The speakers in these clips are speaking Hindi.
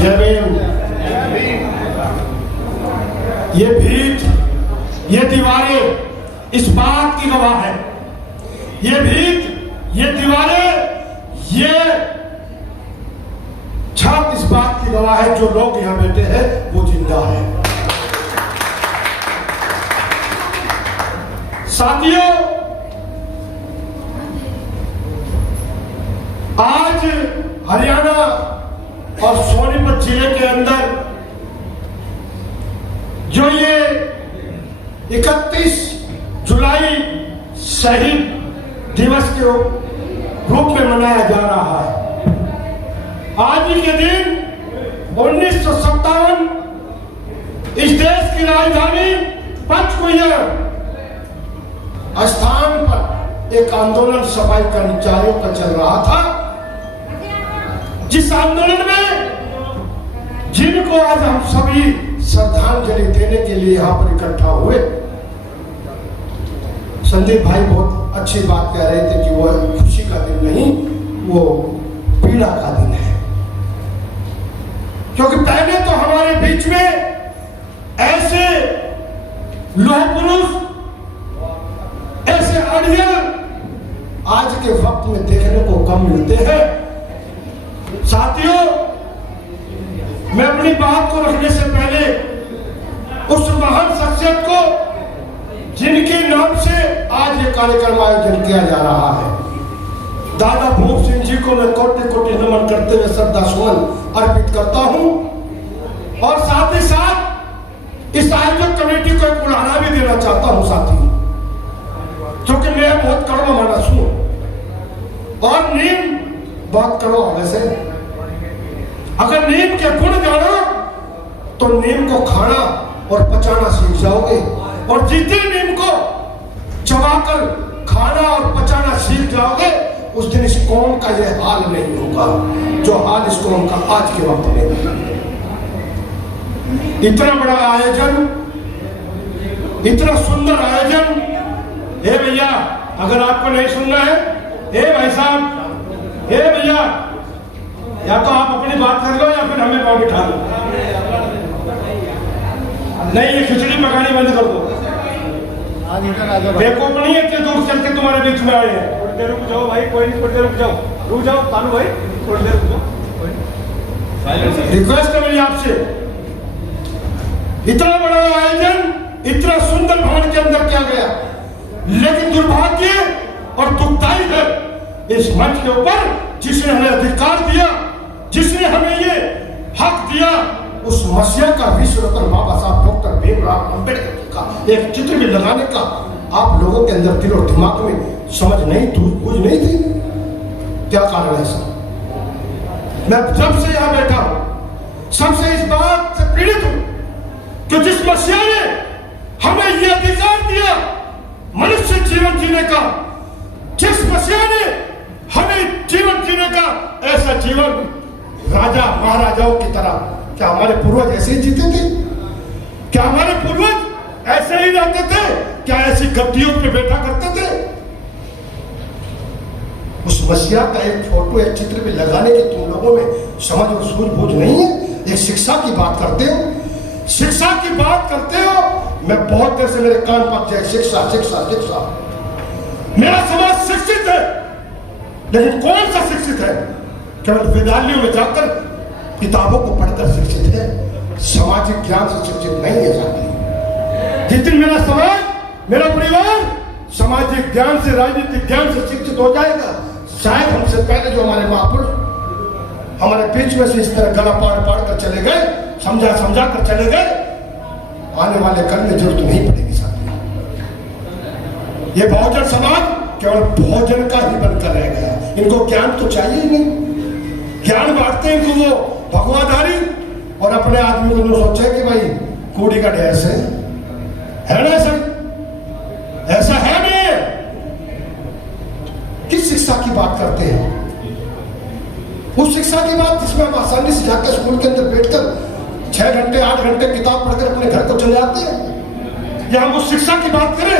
जय भीम। ये भीत, ये दीवारें इस बात की गवाह है। ये भीत, ये दीवारें, ये छत इस बात की गवाह है, जो लोग यहां बैठे हैं वो जिंदा है। साथियों, आज हरियाणा और सोनीपत जिले के अंदर जो ये 31 जुलाई शहीद दिवस के रूप में मनाया जा रहा है। आज ही के दिन 1957 इस देश की राजधानी पंचकुला स्थान पर एक आंदोलन सफाई कर्मचारियों का चल रहा था, जिस आंदोलन में जिनको आज हम सभी श्रद्धांजलि देने के लिए यहां पर इकट्ठा हुए। संदीप भाई बहुत अच्छी बात कह रहे थे कि वो खुशी का दिन नहीं, वो पीड़ा का दिन है, क्योंकि पहले तो हमारे बीच में ऐसे लौह पुरुष, ऐसे अड़ियल आज के वक्त में देखने को कम मिलते हैं। साथियों, मैं अपनी बात को रखने से पहले उस महान शख्सियत को, जिनके नाम से आज ये कार्यक्रम आयोजन किया जा रहा है, दादा भूप सिंह जी को मैं कोटि कोटि नमन करते हुए श्रद्धा सुमन अर्पित करता हूं। और साथ ही साथ इस आयोजक कमेटी को एक बुलाना भी देना चाहता हूं साथी, क्योंकि मैं बहुत कड़वा मानस हूं और नीम बहुत कड़वा वैसे। अगर नीम के गुण जानो तो नीम को खाना और पचाना सीख जाओगे, और जिस दिन नीम को चबाकर खाना और पचाना सीख जाओगे, उस दिन इस कौम का यह हाल नहीं होगा जो हाल इस कौम का आज के वक्त में है। इतना बड़ा आयोजन, इतना सुंदर आयोजन। हे भैया, अगर आपको नहीं सुनना है, हे भाई साहब, हे भैया, या तो आप अपनी बात कर लो या फिर हमें पाँव बिठा लो। नहीं, ये खिचड़ी पकानी बंद कर दो। बेवकूफ नहीं है, इतने दूर चल के तुम्हारे बीच में आए हैं। थोड़ी देर रुक जाओ भाई, कोई नहीं, थोड़ी देर रुक जाओ तानू भाई, थोड़ी देर रुक जाओ। रिक्वेस्ट है मेरी आपसे, इतना बड़ा आयोजन इतना सुंदर भवन के अंदर किया गया, लेकिन दुर्भाग्य और दुखदाई है इस मंच के ऊपर जिसने हमें अधिकार दिया, जिसने हमें ये हक दिया, उस मसीहा का विश्व रत्न बाबा साहब डॉक्टर भीमराव अंबेडकर का एक चित्र में लगाने का आप लोगों के अंदर दिल और दिमाग में समझ नहीं, बूझ नहीं थी। क्या कारण है सर? मैं जब से यहां बैठा हूं सबसे इस बात से पीड़ित हूं कि जिस मसीहा ने हमें यह अधिकार दिया मनुष्य जीवन जीने का, जिस मसीहा ने हमें जीवन जीने का, ऐसा जीवन राजा महाराजाओं की तरह, क्या हमारे पूर्वज ऐसे ही जीते थे? क्या हमारे पूर्वज ऐसे ही रहते थे? क्या ऐसी गद्दियों पे बैठा करते थे? उस मसीहा का एक फोटो, एक चित्र भी लगाने की तुम लोगों में समझ और सूझबूझ नहीं है। एक शिक्षा की बात करते हो, शिक्षा की बात करते हो। मैं बहुत देर से मेरे कान पक जाए, शिक्षा शिक्षा शिक्षा। मेरा समाज शिक्षित है, लेकिन कौन सा शिक्षित है? केवल विद्यालयों में जाकर किताबों को पढ़कर शिक्षित है, सामाजिक ज्ञान से शिक्षित नहीं है साथी। जिस दिन मेरा समाज, मेरा परिवार सामाजिक ज्ञान से, राजनीतिक ज्ञान से शिक्षित हो जाएगा, शायद हमसे पहले जो हमारे महापुरुष हमारे बीच में से इस तरह गला पाड़ कर चले गए, समझा कर चले गए, आने वाले कल में जरूरत नहीं पड़ेगी साथी। ये बहुजन समाज केवल भोजन का ही बनकर रह गया। इनको ज्ञान तो चाहिए ही नहीं। ज्ञान बांटते हैं कि वो भगवाधारी और अपने आदमी को जो सोचे कि भाई कूड़ी का ढेर से है ना सर, ऐसा है नहीं। किस शिक्षा की बात करते हैं? उस शिक्षा की बात जिसमें हम आसानी से जाकर स्कूल के अंदर बैठकर 6 घंटे 8 घंटे किताब पढ़कर अपने घर को चले जाते हैं। या हम उस शिक्षा की बात करें,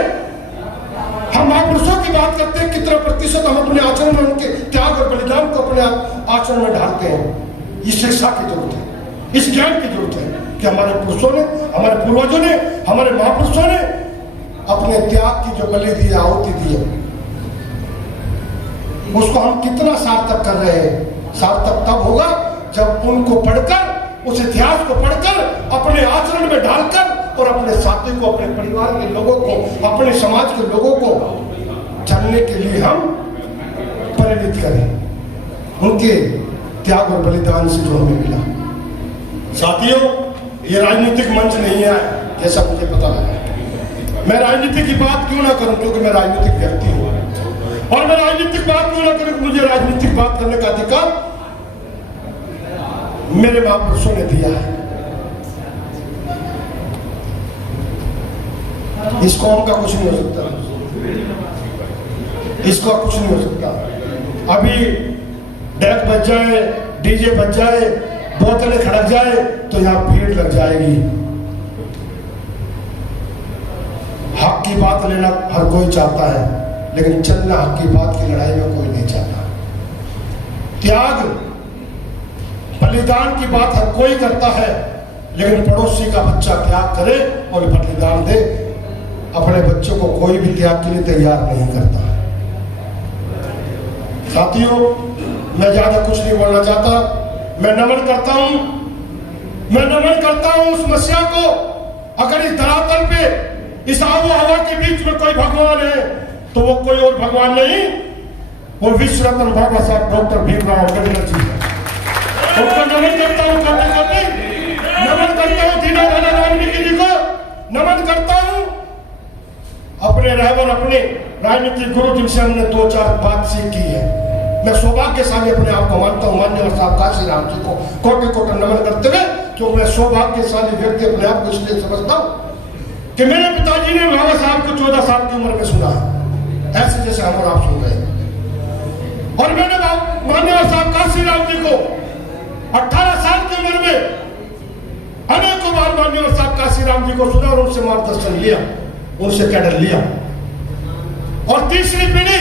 हम महापुरुषों की बात करते हैं, कितना प्रतिशत हम अपने आचरण में उनके त्याग और बलिदान को अपने आचरण में ढालते हैं। ये शिक्षा की जरूरत है। इस ज्ञान की जरूरत है कि हमारे पुरुषों ने, हमारे पूर्वजों ने, हमारे महापुरुषों ने अपने त्याग की जो बलि दी है, आहुति दी है, उसको हम कितना सार्थक कर रहे हैं। सार्थक तब होगा जब उनको पढ़कर, उस इतिहास को पढ़कर अपने आचरण में डालकर और अपने साथी को, अपने परिवार के लोगों को, अपने समाज के लोगों को चलने के लिए हम प्रेरित करें उनके त्याग और बलिदान से जो हमें मिला। साथियों, ये राजनीतिक मंच नहीं है जैसा मुझे पता लगा। मैं राजनीति की बात क्यों ना करूं, क्योंकि मैं राजनीतिक व्यक्ति हूं, और मैं राजनीतिक बात क्यों ना करूं, मुझे राजनीतिक बात करने का अधिकार मेरे महापुरुषों ने दिया है। इस कौम का कुछ नहीं हो सकता, इसका कुछ नहीं हो सकता। अभी डेक बज जाए, डीजे बज जाए, बोतलें खड़क जाए तो यहां भीड़ लग जाएगी। हक की बात लेना हर कोई चाहता है, लेकिन चलना हक की बात की लड़ाई में कोई नहीं चाहता। त्याग बलिदान की बात हर कोई करता है, लेकिन पड़ोसी का बच्चा त्याग करे और बलिदान दे, अपने बच्चों को कोई भी त्याग के लिए तैयार नहीं करता। साथियों, मैं ज्यादा कुछ नहीं बोलना चाहता। मैं नमन करता हूं, मैं नमन करता हूं उस मसीहा को। अगर इस धरातल पे, इस आबो हवा के बीच में कोई भगवान है तो वो कोई और भगवान नहीं, वो विश्व रत्न बाबा साहब डॉक्टर भीमराव अम्बेडकर जी है। उनको नमन करता हूं, करते करते नमन करता हूं दीनदयाल वाल्मीकि जी को, नमन करता हूं अपने रहबर, अपने राजनीतिक गुरु जिनसे हमने 2-4 बात सीख की है। मैं सौभाग्यशाली अपने आप को मानता हूं, मान्यवर साहब काशीराम जी को कोटि कोटि नमन करते हुए, क्योंकि मैं सौभाग्यशाली व्यक्ति अपने आप को इसलिए समझता हूं कि मेरे पिताजी ने बाबा साहब को 14 साल की उम्र में सुना है, ऐसे जैसे हम और आप सुन रहे हैं। और मैंने मान्यवर साहब काशीराम जी को 18 साल की उम्र में अनेकों बार मान्यवर साहब काशीराम जी को सुना और उनसे मार्गदर्शन लिया, उनसे कैडर लिया। और तीसरी पीढ़ी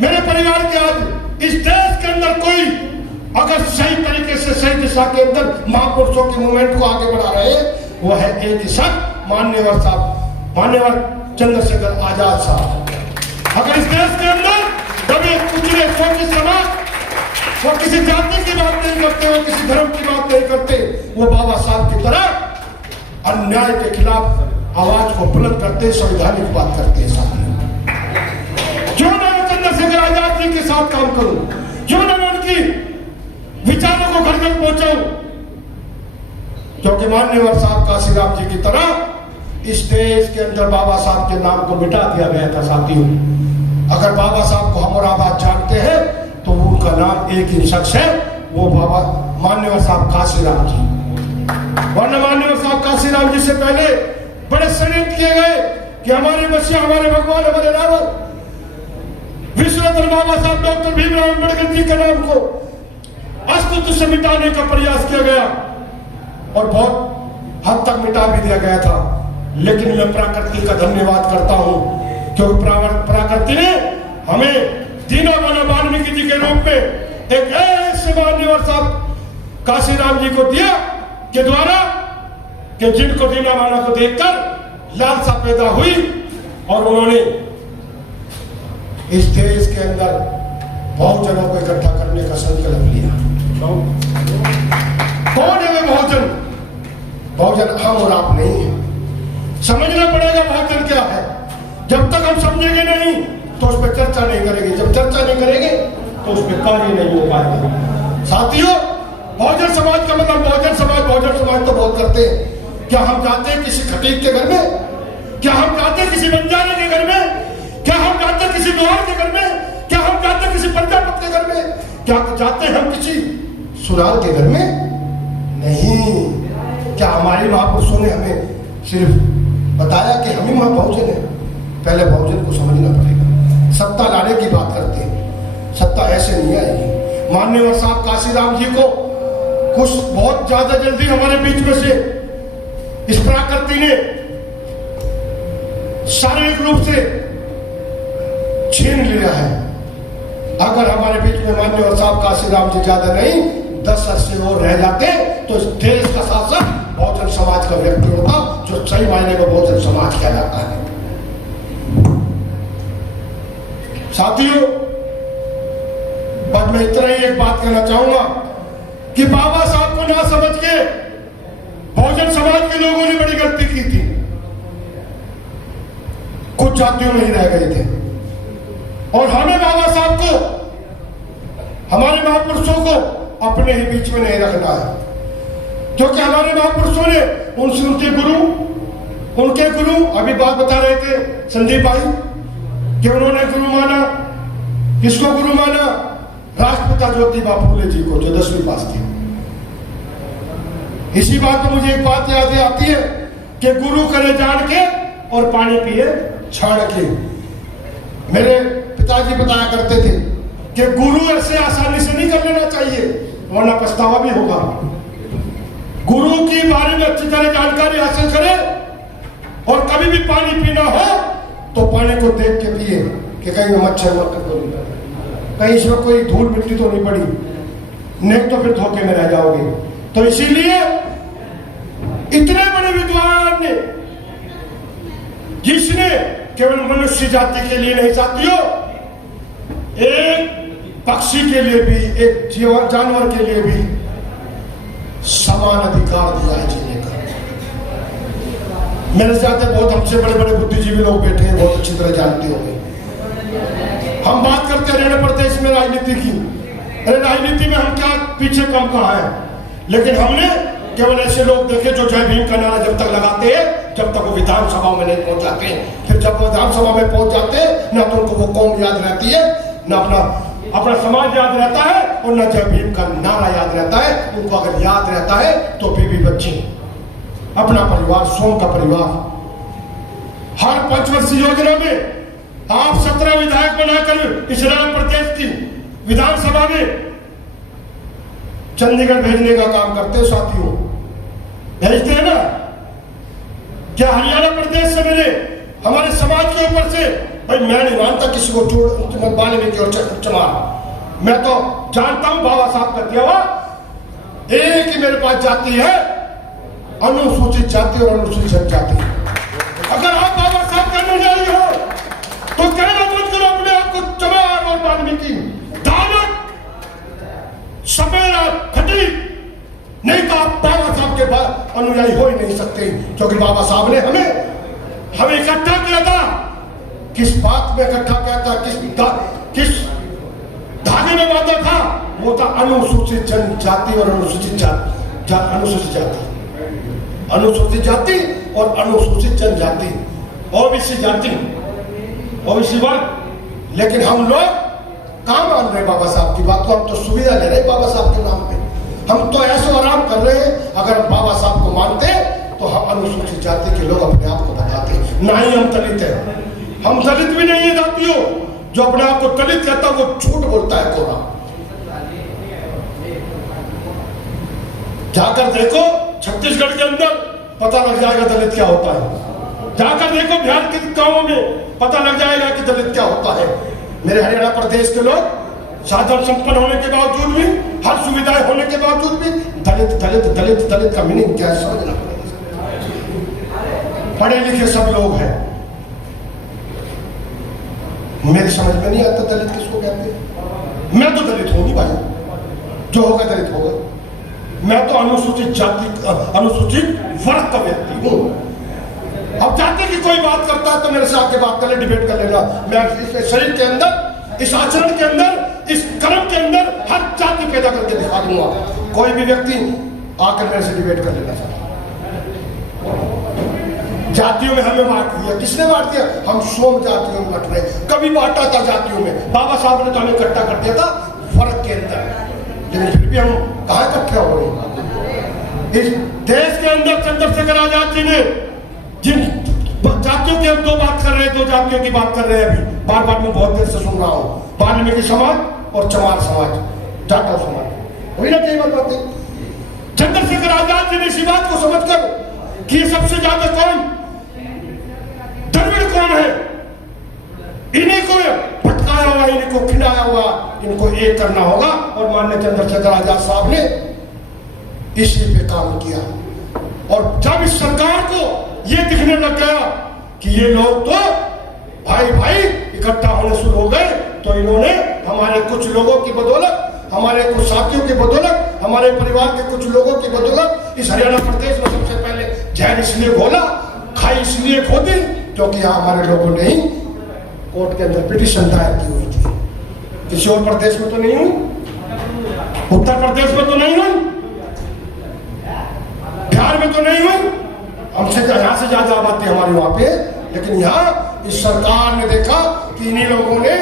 मेरे परिवार के आज इस देश के अंदर कोई अगर सही तरीके से, सही दिशा के अंदर महापुरुषों के मूवमेंट को आगे बढ़ा रहे हैं, वो है एक ही शख्स, मान्यवर साहब, मान्यवर चंद्रशेखर आजाद साहब। अगर इस देश के अंदर कभी कुचले छोटे समाज, वो किसी जाति की बात नहीं करते, वो किसी धर्म की बात नहीं करते, वो बाबा साहब की तरह अन्याय के खिलाफ आवाज को बुलंद करते, संवैधानिक बात करते हैं। क्यों ना मैं चंद्रशेखर आजाद जी के साथ काम करूं, क्यों ना मैं उनकी विचारों को घर घर पहुंचाऊं, क्योंकि मान्यवर साहब काशीराम जी की तरह इस देश के अंदर बाबा साहब के नाम को मिटा दिया गया था। साथियों, अगर बाबा साहब को हम और आप जानते हैं तो उनका नाम एक ही शख्स है, वो बाबा मान्यवर साहब काशीराम जी। वरना मान्यवर साहब काशीराम जी से पहले बड़े षड्यंत्र किए गए कि हमारे मसीहा, हमारे भगवान, हमारे रावण विश्व रत्न बाबा साहब डॉक्टर भीमराव अम्बेडकर जी के नाम को अस्तित्व से मिटाने का प्रयास किया गया और बहुत हद तक मिटा भी दिया गया था। लेकिन मैं प्रकृति का धन्यवाद करता हूं, क्योंकि प्रकृति ने हमें दीनदयाल वाल्मीकि जी के रूप में एक ऐसे मान्यवर साहब काशीराम जी को दिया के द्वारा कि जिनको दीनदयाल को देखकर लालसा पैदा हुई और उन्होंने इस देश के अंदर बहुजनों को इकट्ठा करने का संकल्प लिया। कौन है वे बहुजन? बहुजन हम और आप नहीं है। समझना पड़ेगा बहुजन क्या है। जब तक हम समझेंगे नहीं तो उस पर चर्चा नहीं करेंगे, जब चर्चा नहीं करेंगे तो उस पर कार्य नहीं हो पाएगा। साथियों, बहुजन समाज का मतलब बहुजन समाज तो बहुत करते हैं। क्या हम जाते हैं किसी खटीक के घर में? क्या हम जाते हैं किसी बंजारे के घर में? क्या हम जाते हैं किसी लोहार के घर में? क्या हम जाते हैं किसी प्रजापति के घर में? क्या जाते हैं हम किसी सुनार के घर में? नहीं। क्या हमारे महापुरुषों ने हमें सिर्फ बताया कि हम ही बहुजन है? पहले बहुजन को समझना पड़ेगा। सत्ता लाने की बात करते हैं, सत्ता ऐसे नहीं आएगी। माननीय साहब काशीराम जी को कुछ बहुत ज्यादा जल्दी हमारे बीच में से इस प्रकृति ने शारीरिक रूप से छीन लिया है। अगर हमारे बीच में मान्यवर साहब काशीराम जी ज्यादा नहीं 10 वर्ष और रह जाते तो इस देश का शासक बहुजन समाज का व्यक्ति होता, जो सही मायने में बहुजन समाज कहलाता है। साथियों, बस मैं इतना ही एक बात कहना चाहूंगा कि बाबा साहब को ना समझ के बहुजन समाज के लोगों ने बड़ी गलती की थी। कुछ जातियों में ही रह गए थे और हमें बाबा साहब को, हमारे महापुरुषों को अपने ही बीच में नहीं रखना है, क्योंकि हमारे महापुरुषों ने उनके गुरु अभी बात बता रहे थे संदीप भाई कि उन्होंने गुरु माना, किसको गुरु माना? राष्ट्रपिता ज्योतिबा फूले जी को, जो 10वीं पास थे। इसी बात में मुझे एक बात याद आती है कि गुरु करे जान के और पानी पिए छाड़ के। मेरे पिताजी बताया करते थे कि गुरु ऐसे आसानी से नहीं कर लेना चाहिए, वरना पछतावा भी होगा। गुरु के बारे में अच्छी तरह जानकारी हासिल करें और कभी भी पानी पीना हो तो पानी को देख के पिए कि कहीं मच्छर मक्खी तो नहीं पड़े, कहीं इसमें कोई धूल मिट्टी तो नहीं पड़ी, नहीं तो फिर धोखे में रह जाओगे। तो इसीलिए इतने बड़े विद्वान ने, जिसने केवल मनुष्य जाति के लिए नहीं, साथियों, एक पक्षी के लिए भी, एक जानवर के लिए भी समान अधिकार दिया है जीने का। मेरे साथ बहुत हमसे बड़े बड़े बुद्धिजीवी लोग बैठे हैं, बहुत अच्छी तरह जानते होंगे। हम बात करते हैं हरियाणा प्रदेश में राजनीति की। अरे राजनीति में हम क्या पीछे कम कहा है, लेकिन हमने केवल ऐसे लोग देखे जो जय भीम का नारा जब तक लगाते हैं जब तक वो विधानसभा में नहीं पहुंच जाते। फिर जब वो विधानसभा में पहुंच जाते ना तो उनको वो कौम याद रहती है, ना अपना समाज याद रहता है, और ना जय भीम का नारा याद रहता है। उनको अगर याद रहता है तो बीवी बच्ची, अपना परिवार, सोम का परिवार। हर 5 वर्षीय योजना में आप 17 विधायक बनाकर इस हरियाणा प्रदेश की विधानसभा में चंडीगढ़ भेजने का काम करते हैं। साथियों, भेजते हैं ना? क्या हरियाणा प्रदेश से मेरे हमारे समाज के ऊपर से, भाई मैं नहीं मानता किसी को छोड़ वाल्मीकि और चमार, मैं तो जानता हूं बाबा साहब का दिया हुआ एक ही मेरे पास जाति है, अनुसूचित जाति और अनुसूचित जनजाति। अगर आप बाबा साहब का अनुयायी हो तो कहना मत करो अपने आप को चमार और वाल्मीकि, दानव सपेरा खटी, नहीं तो आप बाबा साहब के अनुयायी हो ही नहीं सकते, क्योंकि बाबा साहब ने हमें इकट्ठा किया था। किस बात में इकट्ठा किया था, किस धागे में बांधा था? वो था अनुसूचित जनजाति और अनुसूचित जाति, अनुसूचित जाति और अनुसूचित जनजाति, ओबीसी जाति, ओबीसी वर्ग। लेकिन हम लोग कहाँ मान रहे बाबा साहब की बात को? हम तो सुविधा ले रहे बाबा साहब के नाम पे, हम तो ऐसे आराम कर रहे हैं। अगर हम बाबा साहब को मानते तो हम अनुसूचित जाति के लोग अपने आप को बताते ना ही हम दलित हैं। हम दलित भी नहीं है जातियों। जो अपने आप को दलित कहता है वो झूठ बोलता है कोरा। जाकर देखो छत्तीसगढ़ के अंदर, पता लग जाएगा दलित क्या होता है। जाकर देखो बिहार के गांवों में, पता लग जाएगा कि दलित क्या होता है। मेरे हरियाणा प्रदेश के लोग साधन संपन्न होने के बावजूद भी, हर सुविधाएं होने के बावजूद भी दलित दलित दलित दलित का मीनिंग क्या है समझना पड़ेगा। पढ़े लिखे सब लोग हैं, मेरी समझ में नहीं आता दलित किसको कहते हैं। मैं तो दलित हूं नहीं भाई, जो होगा दलित होगा। मैं तो अनुसूचित जाति, अनुसूचित वर्ग का व्यक्ति हूं। अब जाति की कोई बात करता है तो मेरे से आके बात कर ले, डिबेट कर लेना। मैं इस शरीर के अंदर, इस आचरण के अंदर, इस कर्म के अंदर हर जाति पैदा करके दिखा दूंगा। कोई भी व्यक्ति आकर मेरे से डिबेट कर लेना चाहता। जातियों में हमें बांट दिया, किसने बांट दिया? हम सोम जातियों में बट रहे। कभी बांटा था जातियों में? बाबा साहब ने तो हमें इकट्ठा कर दिया था फर्क के अंदर, लेकिन फिर भी हम कहाँ इकट्ठे हो रहे? इस देश के अंदर चंद्रशेखर आजाद जी ने जिन जातियों की हम दो बात कर रहे हैं, दो जातियों की बात कर रहे हैं, अभी बार बार मैं बहुत देर से सुन रहा हूं, वाल्मीकि समाज और चमार समाज, जाटव समाज, वही ना कई बार बातें। चंद्रशेखर आजाद जी ने इसी बात को समझकर कि सबसे ज्यादा कौन द्रविड़ कौन है, इन्हीं को भटकाया हुआ, इन्हीं को खिलाया हुआ, इनको एक करना होगा। और माननीय चंद्रशेखर आजाद साहब ने इसी पे काम किया। और जब इस सरकार को ये दिखने लग गया कि ये लोग तो भाई भाई इकट्ठा होने शुरू हो गए, तो इन्होंने हमारे कुछ लोगों की बदौलत, हमारे कुछ साथियों की बदौलत, हमारे परिवार के कुछ लोगों की बदौलत इस हरियाणा प्रदेश में सबसे पहले जहर इसलिए घोला, खाई इसलिए खोदी क्योंकि यहाँ हमारे लोगों ने ही कोर्ट के अंदर पिटीशन दायर की हुई थी। किसी और प्रदेश में तो नहीं हुई, उत्तर प्रदेश में तो नहीं हुई, बिहार में तो नहीं हुई, हमसे यहाँ से ज्यादा आबादी हमारी वहां पे। लेकिन यहाँ इस सरकार ने देखा कि इन्हीं लोगों ने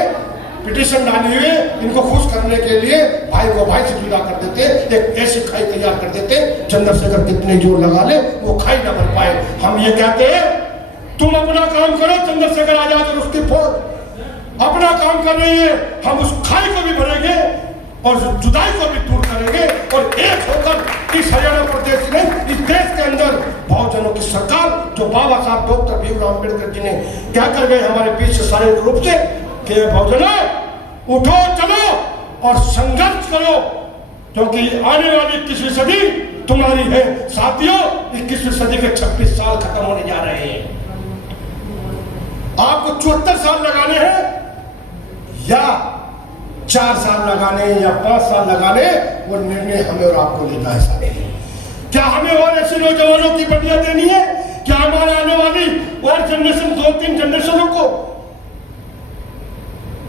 पिटीशन डाली हुई, इनको खुश करने के लिए भाई को भाई से जुदा कर देते, एक ऐसी खाई तैयार कर देते, चंद्रशेखर कितने जोर लगा ले वो खाई ना भर पाए। हम ये कहते हैं तुम अपना काम करो, चंद्रशेखर आजाद और उसकी फौज अपना काम कर रही है, हम उस खाई को भी भरेंगे और जुदाई को भी दूर करेंगे और एक होकर इस हरियाणा प्रदेश में, इस देश के अंदर बहुजनों की सरकार, जो बाबा साहब डॉक्टर भीमराव अम्बेडकर जी ने क्या कर गए हमारे बीच से शारीरिक रूप से कि बहुजनों उठो चलो और संघर्ष करो, क्योंकि आने वाली 21वीं सदी तुम्हारी है साथियों। 21वीं सदी के 26 साल खत्म होने जा रहे हैं। आपको 74 साल लगाने हैं या 4 साल लगाने या 5 साल लगाने, वो निर्णय हमें और आपको लेना है सारे। क्या हमें और ऐसे नौजवानों की बंदियां देनी है? क्या हमारे आने वाली और जनरेशन 2-3 जनरेशनों को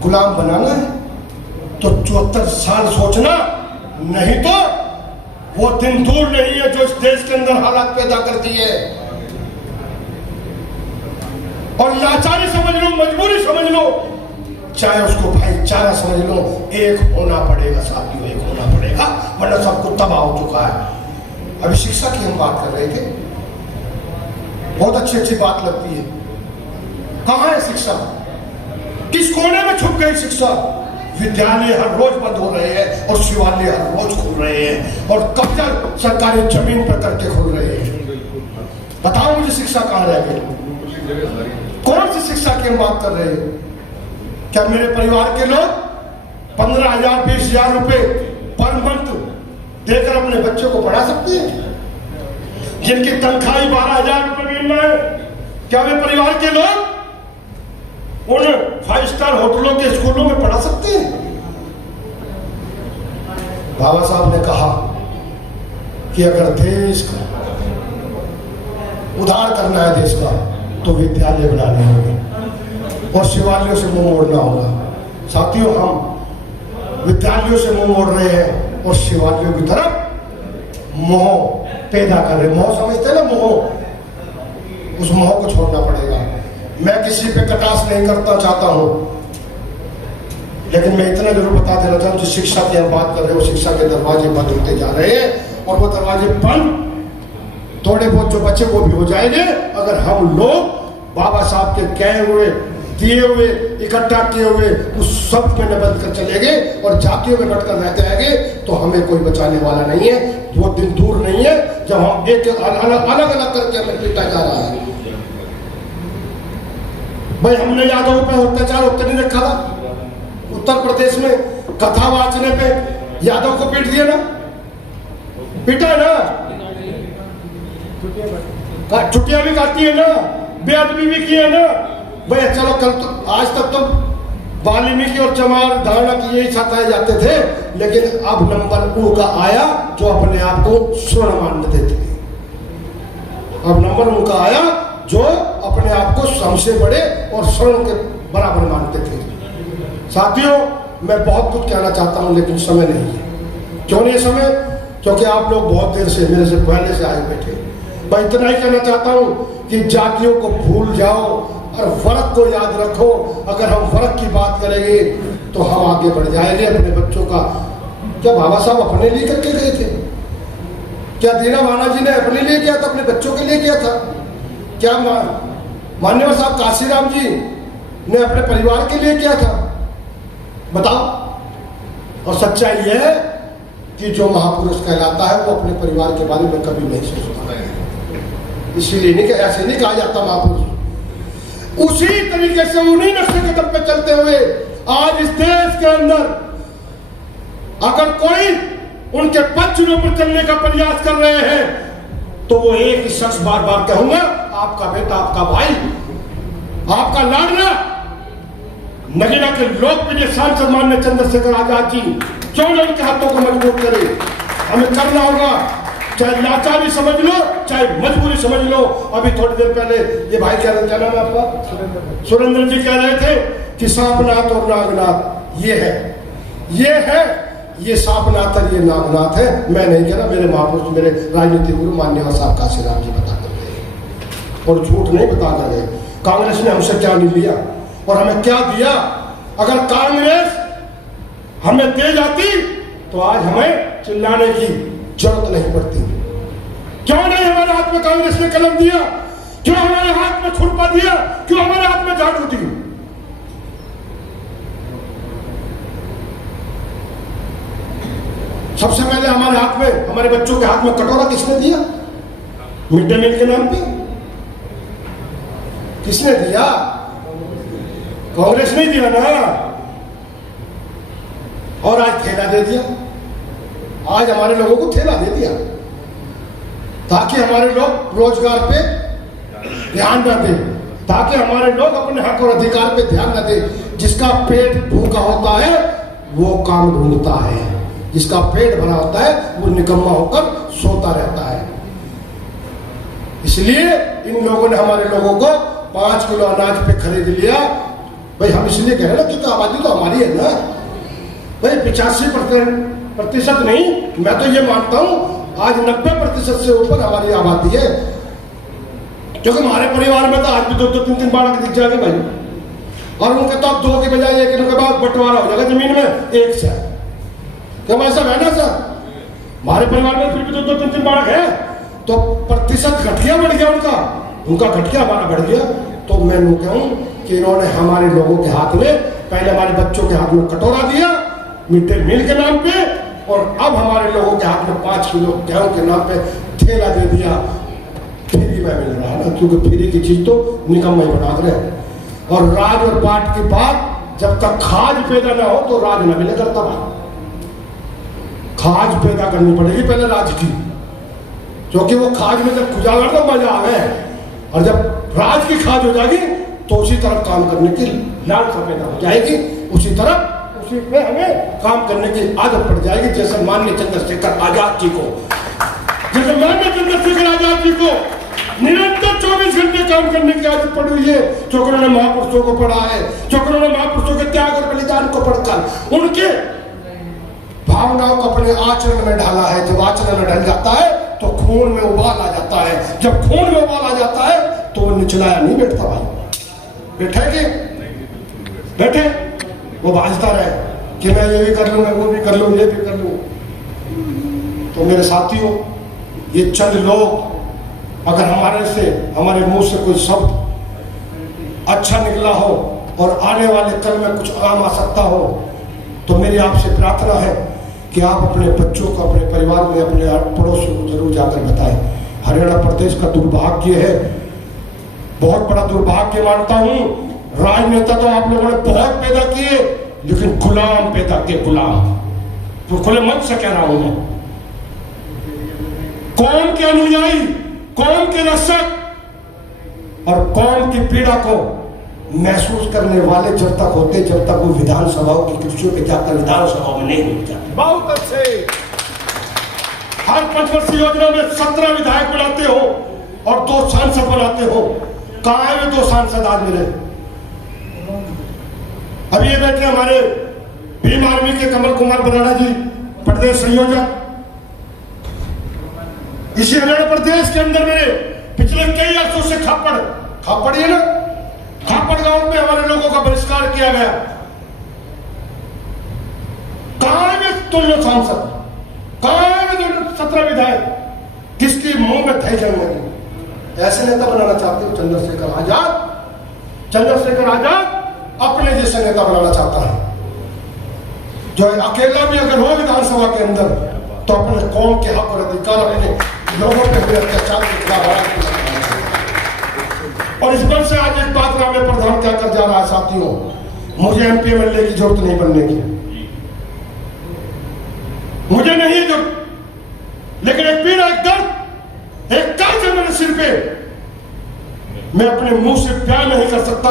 गुलाम बनाना है? तो 74 साल सोचना, नहीं तो वो दिन दूर नहीं है जो इस देश के अंदर हालात पैदा कर दिए। और लाचारी समझ लो, मजबूरी समझ लो, चाहे उसको भाईचारा समझ लो, एक होना पड़ेगा साथियों, एक होना पड़ेगा, वरना सब कुछ तबाह हो चुका है। अभी शिक्षा की हम बात कर रहे थे, बहुत अच्छी अच्छी बात लगती है। कहाँ है शिक्षा? किस कोने में छुप गई शिक्षा? विद्यालय हर रोज बंद हो रहे हैं और शिवालय हर रोज खुल रहे हैं और कब्जा सरकारी जमीन पर करके खुल रहे हैं। बताओ मुझे शिक्षा कहाँ रह गई? कौन सी शिक्षा की हम बात कर रहे हैं? क्या मेरे परिवार के लोग 15,000 20,000 रुपए पर मंथ देकर अपने बच्चों को पढ़ा सकते हैं? जिनकी तनख्वाही 12,000 रुपए मिल रहा है, क्या वे परिवार के लोग उन 5 स्टार होटलों के स्कूलों में पढ़ा सकते हैं? बाबा साहब ने कहा कि अगर देश का उद्धार करना है देश का, तो विद्यालय बनाने होंगे और शिवालयों से मुंह मोड़ना होगा। साथियों, हम विद्यालयों से मुंह मोड़ रहे हैं और शिवालयों की तरफ मोह पैदा कर रहे हैं। मोह समझते हैं ना, मोह, उस मोह को छोड़ना पड़ेगा। मैं किसी पे कटाक्ष नहीं करता चाहता हूं, लेकिन मैं इतना जरूर बता देना चाहूँ, जिस शिक्षा की हम बात कर रहे हैं वो शिक्षा के दरवाजे बंद होते जा रहे हैं और वो दरवाजे बंद थोड़े बहुत जो बच्चे वो भी हो जाएंगे अगर हम लोग बाबा साहब के कहे हुए, दिए हुए, इकट्ठा किए हुए उस सब में न बंद कर चलेंगे और जातियों में बटकर रहते रहेंगे, तो हमें कोई बचाने वाला नहीं है। वो दिन दूर नहीं है जब हम एक अलग अलग करके हमें पीटा जा रहा है। भाई, हमने यादवों पे अत्याचार होते नहीं देखा था? उत्तर प्रदेश में कथा वाचने पे यादव को पीट दिया ना, पीटा ना, छुट्टियां भी काटी है ना, बेअदबी भी की है ना। भाई चलो, कल तो आज तक तो वाल्मीकि और चमार धारणा की यही छाताए जाते थे, लेकिन अब नंबर ऊ का आया जो अपने आप को स्वर्ण मानते थे। अब नंबर ऊ का आया जो अपने आप को हमसे बड़े और स्वर्ण के बराबर मानते थे। साथियों, मैं बहुत कुछ कहना चाहता हूं लेकिन समय नहीं है। क्यों नहीं समय? क्योंकि आप लोग बहुत देर से, मेरे से पहले से आए बैठे। मैं इतना ही कहना चाहता हूं कि जातियों को भूल जाओ और फर्क को याद रखो। अगर हम फर्क की बात करेंगे तो हम आगे बढ़ जाएंगे। अपने बच्चों का क्या बाबा साहब अपने लिए करके गए थे? क्या दीना माना जी ने अपने लिए किया था? अपने बच्चों के लिए किया था? क्या मान्यवर साहब काशीराम जी ने अपने परिवार के लिए किया था? बताओ। और सच्चाई यह है कि जो महापुरुष कहलाता है वो अपने परिवार के बारे में कभी नहीं सोचता है। इसीलिए नहीं, ऐसे नहीं कहा जाता महापुरुष। उसी तरीके से उन्हीं नक्शे कदम पे चलते हुए आज इस देश के अंदर अगर कोई उनके पक्षों पर चलने का प्रयास कर रहे हैं, तो वो एक ही शख्स बार बार कहूंगा, आपका बेटा, आपका भाई, आपका लाडला नगीना के लोकप्रिय सांसद माननीय चंद्रशेखर आजाद जी क्यों न उनके हाथों को मजबूत करे। हमें करना होगा, चाहे लाचारी समझ लो, चाहे मजबूरी समझ लो। अभी थोड़ी देर पहले ये भाई क्या नाम है आपका, सुरेंद्र जी कह रहे थे कि सांपनाथ और नागनाथ ये है, ये सांपनाथ और ये नागनाथ है। मैं नहीं कह रहा, मेरे महापुरुष, मेरे राजनीतिक गुरु माननीय साहब काशीराम जी बता कर गए और झूठ नहीं बता कर गए। कांग्रेस ने हमसे क्या नहीं लिया और हमें क्या दिया। अगर कांग्रेस हमें दे जाती तो आज हमें चिल्लाने की जरूरत नहीं पड़ती। क्यों नहीं हमारे हाथ में कांग्रेस ने कलम दिया, क्यों हमारे हाथ में खुरपा दिया, क्यों हमारे हाथ में झाड़ू दी। सबसे पहले हमारे हाथ में, हमारे बच्चों के हाथ में कटोरा किसने दिया? मिड डे मील के नाम पे किसने दिया? कांग्रेस ने दिया ना। और आज ठेला दे दिया, आज हमारे लोगों को ठेला दे दिया ताकि हमारे लोग रोजगार पे ध्यान न दें, ताकि हमारे लोग अपने हक और अधिकार पे ध्यान न दें। जिसका पेट भूखा होता है वो काम ढूंढता है, जिसका पेट भरा होता है वो निकम्मा होकर सोता रहता है। इसलिए इन लोगों ने हमारे लोगों को 5 किलो अनाज पे खरीद लिया। भाई हम इसलिए कह रहे हैं क्योंकि आबादी तो हमारी है ना भाई। 85% नहीं, मैं तो ये मानता हूं आज 90% से ऊपर हमारी आबादी है। क्योंकि हमारे परिवार में तो आज भी 2-2, 3-3 बालक दिख जाएंगे भाई, और उनके तो अब 2 के बजाय 1 के बाद बंटवारा हो जाएगा जमीन में 1 से। क्यों ऐसा है ना सर? हमारे परिवार में फिर भी 2-2, 3-3 बालक है, तो प्रतिशत घटिया बढ़ गया उनका घटिया हमारा बढ़ गया। तो मैं कहूं कि इन्होंने हमारे लोगों के हाथ में, पहले हमारे बच्चों के हाथ में कटोरा दिया मिड डे मील के नाम पे, और अब हमारे लोगों के हाथ में 5 किलो गेहूं के नाम पे ठेला दे दिया। फ्री में मिल रहा है ना, क्योंकि फ्री की चीज तो निकम्मा ही बना रहे हैं। और राज और पाट की बात, जब तक खाद पैदा ना हो तो राज न मिले करता भाई। खाद पैदा करनी पड़ेगी पहले राज की, क्योंकि वो खाद में जब खुजागा तो मजा आ गया, और जब राज की खाद हो जाएगी तो उसी तरफ काम करने की लालसा पैदा हो जाएगी, उसी में हमें काम करने की आदत पड़ जाएगी। जैसे माननीय चंद्रशेखर आजाद जी को, निरंतर 24 घंटे काम करने की आदत पड़ी हुई है, जो उन्होंने महापुरुषों को पढ़ा है, जो उन्होंने महापुरुषों के त्याग और बलिदान को पढ़कर उनके भावनाओं को अपने आचरण में ढाला है। जब आचरण में ढल जाता है तो खून में उबाल आ जाता है, जब खून में उबाल आ जाता है तो वो निचलाया नहीं बैठता भाई। बैठे वो भाजता रहे कि मैं ये भी कर लूंगा, वो भी कर लूँ, ये भी कर लूँ। तो मेरे साथियों, ये चंद लोग अगर हमारे मुंह से कोई शब्द अच्छा निकला हो और आने वाले कल में कुछ काम आ सकता हो, तो मेरी आपसे प्रार्थना है कि आप अपने बच्चों को, अपने परिवार में, अपने पड़ोसियों को जरूर जाकर बताएं। हरियाणा प्रदेश का दुर्भाग्य है, बहुत बड़ा दुर्भाग्य मानता हूं। राजनेता तो आप लोगों ने बहुत पैदा किए, लेकिन गुलाम पैदा किए, गुलाम। तो खुले मन से कह रहा हूं मैं, कौम के अनुयायी, कौम के रक्षक और कौम की पीड़ा को महसूस करने वाले जब तक होते, जब तक वो विधानसभाओं की कुर्सियों पे जाकर विधानसभाओं में नहीं मिल जाते। बहुत अच्छे। हर 5 वर्षीय योजना में 17 विधायक बनाते हो और 2 सांसद बनाते हो। कहां है वे 2 सांसद आज मेरे? अभी ये बैठे हमारे भीम आर्मी के कमल कुमार बराड़ा जी, प्रदेश संयोजक। इसी हरियाणा प्रदेश के अंदर मेरे पिछले कई वर्षों से खापड़ है ना, खापड़ गांव में हमारे लोगों का बहिष्कार किया गया। कहां है तुल्य सांसद? कहां है 17 विधायक? किसके मुंह में थे जाऊंगा? ऐसे नेता बनाना चाहते हो चंद्रशेखर आजाद? चंद्रशेखर आजाद अपने जैसे नेता बनाना चाहता है, जो अकेला भी अगर हो विधानसभा के अंदर तो अपने कौम के हक और अधिकार, अपने लोगों पे हुए अत्याचार के खिलाफ। और इस बल से आज एक बात रामे प्रधान क्या कर जा रहा है साथियों, मुझे MP MLA की जरूरत नहीं बनने की, मुझे नहीं, जो मैं अपने मुंह से बयान नहीं कर सकता,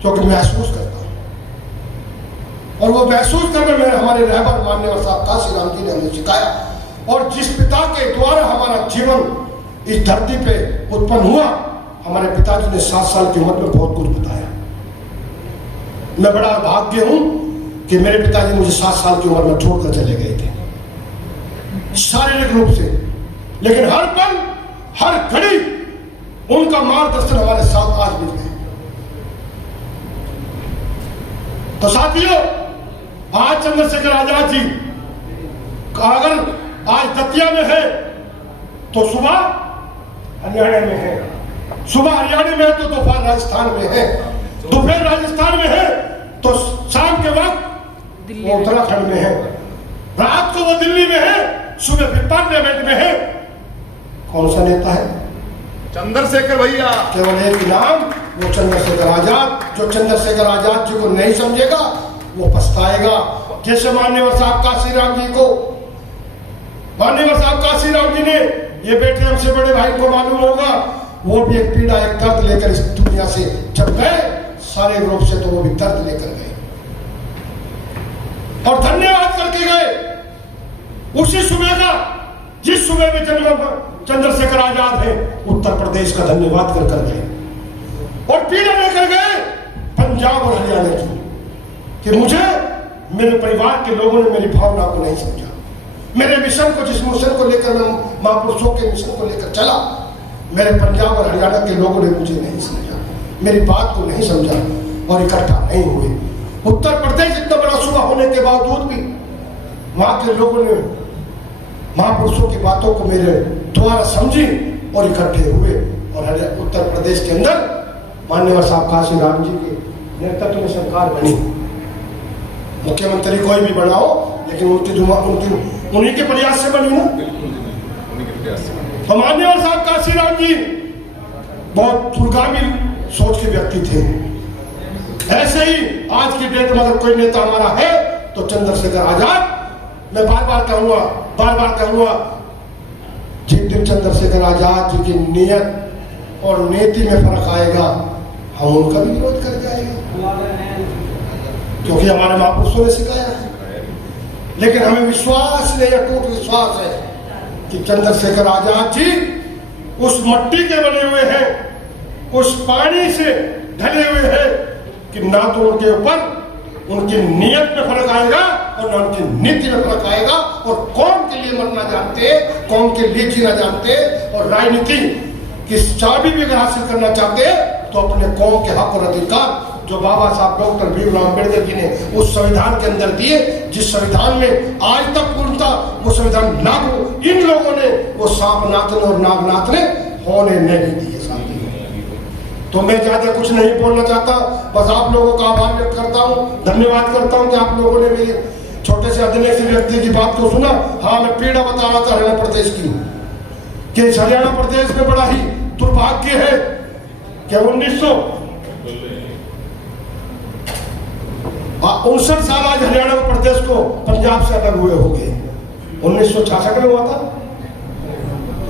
क्योंकि महसूस करता हूं। और वो महसूस करने में हमारे रहबर माननीय साहब काशी राम जी ने हमें सिखाया। और जिस पिता के द्वारा हमारा जीवन इस धरती पे उत्पन्न हुआ, हमारे पिताजी ने 7 साल की उम्र में बहुत कुछ बताया। मैं बड़ा भाग्य हूं कि मेरे पिताजी मुझे 7 साल की उम्र में छोड़कर चले गए थे, शारीरिक रूप से, लेकिन हर पल हर घड़ी उनका मार्गदर्शन हमारे साथ आज भी है। तो साथियों, आज चंद्रशेखर आजाद जी अगर आज दतिया में है तो सुबह हरियाणा में है, सुबह हरियाणा में है तो दोपहर राजस्थान में है, दोपहर राजस्थान में है तो शाम के वक्त वो उत्तराखंड में है, रात को वो दिल्ली में है, सुबह फिर पार्लियामेंट में है। कौन सा नेता है? चंद्रशेखर भैया। केवल एक नाम, वो चंद्रशेखर आजाद। जो चंद्रशेखर आजाद जी को नहीं समझेगा वो पछताएगा। जैसे मान्यवर साहब काशीराम जी को, मान्यवर साहब काशीराम जी ने, ये बेटे हमसे बड़े भाई को मालूम होगा, वो भी एक पीड़ा एक दर्द लेकर इस दुनिया से जब गए, सारे रूप से तो वो भी दर्द लेकर गए और धन्यवाद करके गए उसी सुबह का जिस सुबह में जन्म चंद्रशेखर आजाद है, उत्तर प्रदेश का धन्यवाद कर गए। और पीड़ा लेकर गए पंजाब और हरियाणा की, कि मुझे मेरे परिवार के लोगों ने मेरी भावना को नहीं समझा, मेरे मिशन को, जिस मिशन को लेकर मैं महापुरुषों के मिशन को लेकर चला, मेरे पंजाब और हरियाणा के लोगों ने मुझे नहीं समझा, मेरी बात को नहीं समझा और इकट्ठा नहीं हुए। उत्तर प्रदेश इतना बड़ा सूबा होने के बावजूद भी वहां के लोगों ने महापुरुषों की बातों को मेरे द्वारा समझी और इकट्ठे हुए। और उत्तर प्रदेश के अंदर माननीय साहब काशीराम जी के नेतृत्व में सरकार बनी। मुख्यमंत्री कोई भी बनाओ, लेकिन उन्हीं के प्रयास से बनी ना। तो माननीय साहब काशीराम जी बहुत दूरगामी सोच के व्यक्ति थे। ऐसे ही आज की डेट में अगर कोई नेता हमारा है तो चंद्रशेखर आजाद। मैं बार बार कहूंगा, जिस दिन चंद्रशेखर आजाद जी की नीयत और नीति में फर्क आएगा, हम उनका भी विरोध कर जाएंगे, क्योंकि हमारे महापुरुषों ने सिखाया है। लेकिन हमें विश्वास नहीं, अटूट विश्वास है कि चंद्रशेखर आजाद जी उस मट्टी के बने हुए हैं, उस पानी से ढले हुए हैं कि ना तो उनके ऊपर उनकी नीयत में फर्क आएगा और ना उनकी नीति में फर्क आएगा। और कौम के लिए मरना जानते, कौम के लिए जीना जानते, और राजनीति की चाबी भी अगर हासिल करना चाहते तो अपने कौम के हक और अधिकार जो बाबा साहब डॉक्टर भीमराव अम्बेडकर जी ने उस संविधान के अंदर दिए, जिस संविधान में आज तक पूर्णता वो संविधान लागू इन लोगों ने, वो सांप नाचने और नाग नाचने होने नहीं दिए। साथी, तो मैं ज्यादा कुछ नहीं बोलना चाहता, बस आप लोगों का आभार व्यक्त करता हूँ, धन्यवाद करता हूँ कि आप लोगों ने मेरे छोटे से अधीन से व्यक्ति की बात को सुना। हाँ, मैं पीड़ा बता रहा था हरियाणा प्रदेश की, कि हरियाणा प्रदेश में बड़ा ही दुर्भाग्य है कि 1959 साल आज हरियाणा प्रदेश को पंजाब से अलग हुए हो गए। 1966 में हुआ था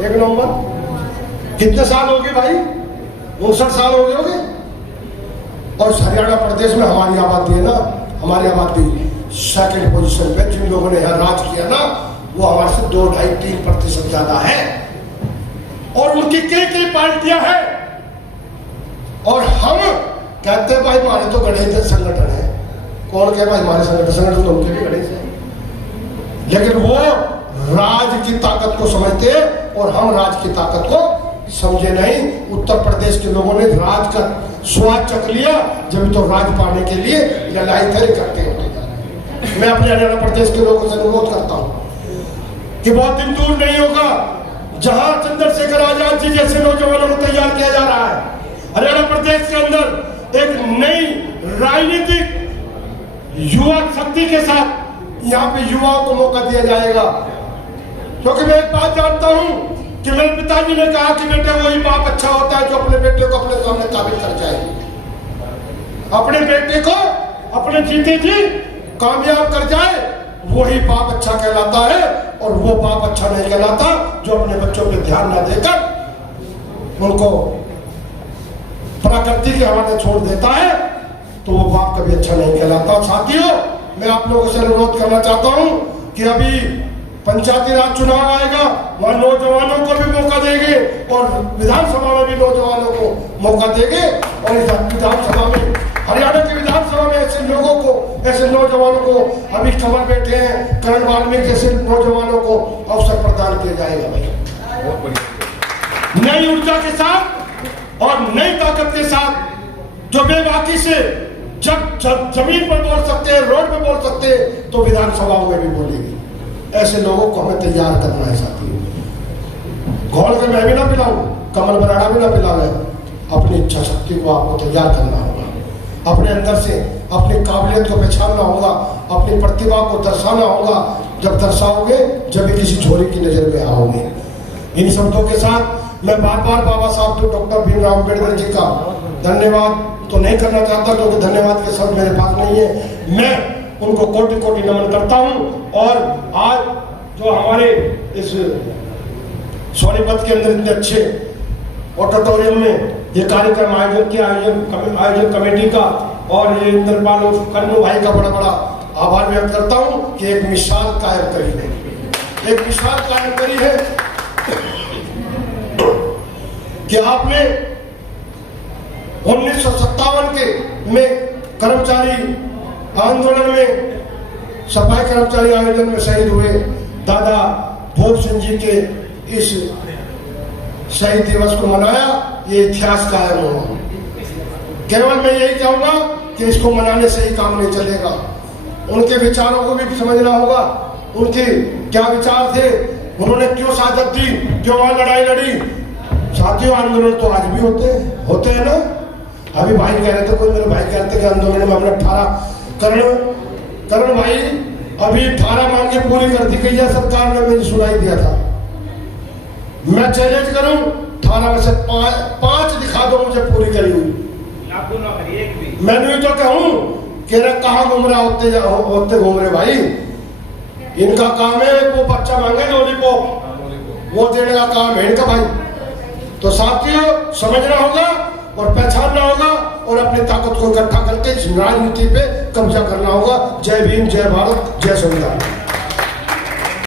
1 नवंबर। कितने साल हो गए भाई? 59 साल हो गए होंगे। और हरियाणा प्रदेश में हमारी आबादी है ना, हमारी आबादी सेकंड पोजीशन पे, जिन लोगों ने यहाँ राज किया ना, वो हमारे से 2, 2.5, 3% ज्यादा है। और उनकी कई पार्टियां हैं, और हम कहते हैं भाई हमारे तो गणेश संगठन है। कौन कहे भाई हमारे संगठन तो उनके भी गणेश है, लेकिन वो राज की ताकत को समझते हैं और हम राज की ताकत को समझे नहीं। उत्तर प्रदेश के लोगों ने राज का स्वाद चख लिया, जब तो राज पाने के लिए लड़ाई थरी करते हैं। मैं अपने हरियाणा प्रदेश के लोगों से अनुरोध करता हूं कि बहुत दिन दूर नहीं होगा जहां चंद्रशेखर आजाद जी जैसे नौजवानों को तैयार किया जा रहा है। हरियाणा प्रदेश के अंदर एक नई राजनीतिक युवा शक्ति के साथ यहाँ पे युवाओं को मौका दिया जाएगा। क्योंकि मैं एक बात जानता हूं कि मेरे पिताजी ने कहा कि बेटे वही बाप अच्छा होता है जो अपने बेटे को अपने सामने काबिल कर जाए, अपने बेटे को अपने जीते जी कामयाब कर जाए, वही बाप अच्छा कहलाता है। और वो बाप अच्छा नहीं कहलाता जो अपने बच्चों पे ध्यान ना देकर उनको गुंडागर्दी के हवाले छोड़ देता है तो वो बाप कभी अच्छा नहीं कहलाता। साथियों, मैं आप लोगों से अनुरोध करना चाहता हूं कि अभी पंचायती राज चुनाव आएगा, वहां नौजवानों को भी मौका देंगे और विधानसभा में भी नौजवानों को मौका देंगे। और इस विधानसभा में, हरियाणा की विधानसभा में ऐसे लोगों को, ऐसे नौजवानों को, अभी कमर बैठे हैं करण वाल्मीकि जैसे नौजवानों को अवसर प्रदान किया जाएगा। भाई नई ऊर्जा के साथ और नई ताकत के साथ, जो बेबाकी से जब जमीन पर बोल सकते हैं, रोड पर बोल सकते हैं, तो विधानसभाओं में भी बोलेंगे। ऐसे लोगों को हमें तैयार करना है साथियों। घोल के मैं भी ना पिलाऊं, कमल बराड़ा भी ना पिलावे, अपनी इच्छा शक्ति को आपको तैयार करना होगा। अपने अंदर से अपनी काबिलियत को पहचानना होगा, अपनी प्रतिभा को दर्शाना होगा। जब दर्शाओगे जब भी किसी छोरी की नजर में आओगे। इन शब्दों के साथ मैं बार बार बाबा साहब डॉक्टर भीमराव अम्बेडकर जी का धन्यवाद तो नहीं करना चाहता, क्योंकि धन्यवाद के शब्द मेरे पास नहीं है। मैं उनको कोटि कोटि नमन करता हूं। और आज जो हमारे इस सोनीपत के अंदर इतने अच्छे ऑडिटोरियम में ये कार्यक्रम आयोजन किया, आयोजन कमेटी का और ये इंद्रपाल और कन्नू भाई का बड़ा बड़ा आभार व्यक्त करता हूं कि एक मिसाल कायम करी है, एक मिसाल कायम करी है कि आपने 1957 के में कर्मचारी आंदोलन में, सफाई कर्मचारी आयोजन में शहीद हुए दादा भोज सिंह जी के इस शहीद दिवस को मनाया। ये इतिहास कायम हुआ। केवल मैं यही कहूंगा कि इसको मनाने से ही काम नहीं चलेगा, उनके विचारों को भी समझना होगा। उनके क्या विचार थे, उन्होंने क्यों शहादत दी, क्यों वहां लड़ाई लड़ी। साथियों, आंदोलन तो आज भी होते हैं ना। अभी भाई कह रहे थे, कोई मेरे भाई कह रहे थे कि आंदोलन में हमने 18 करण भाई अभी 18 मांगे पूरी कर दी गई है सरकार ने, मुझे सुनाई दिया था। मैं चैलेंज करूं, 18 में से 5 दिखा दो मुझे पूरी करी हुई। मैं नहीं तो कहूं कि कहाँ घूम रहा होते घूम रहे भाई। इनका काम है वो बच्चा मांगे लॉलीपॉप, वो देने का काम है इनका भाई। तो साथियों, समझना होगा और पहचानना होगा और अपनी ताकत को इकट्ठा करके इस राजनीति पे कब्जा करना होगा। जय भीम, जय भारत, जय संविधान।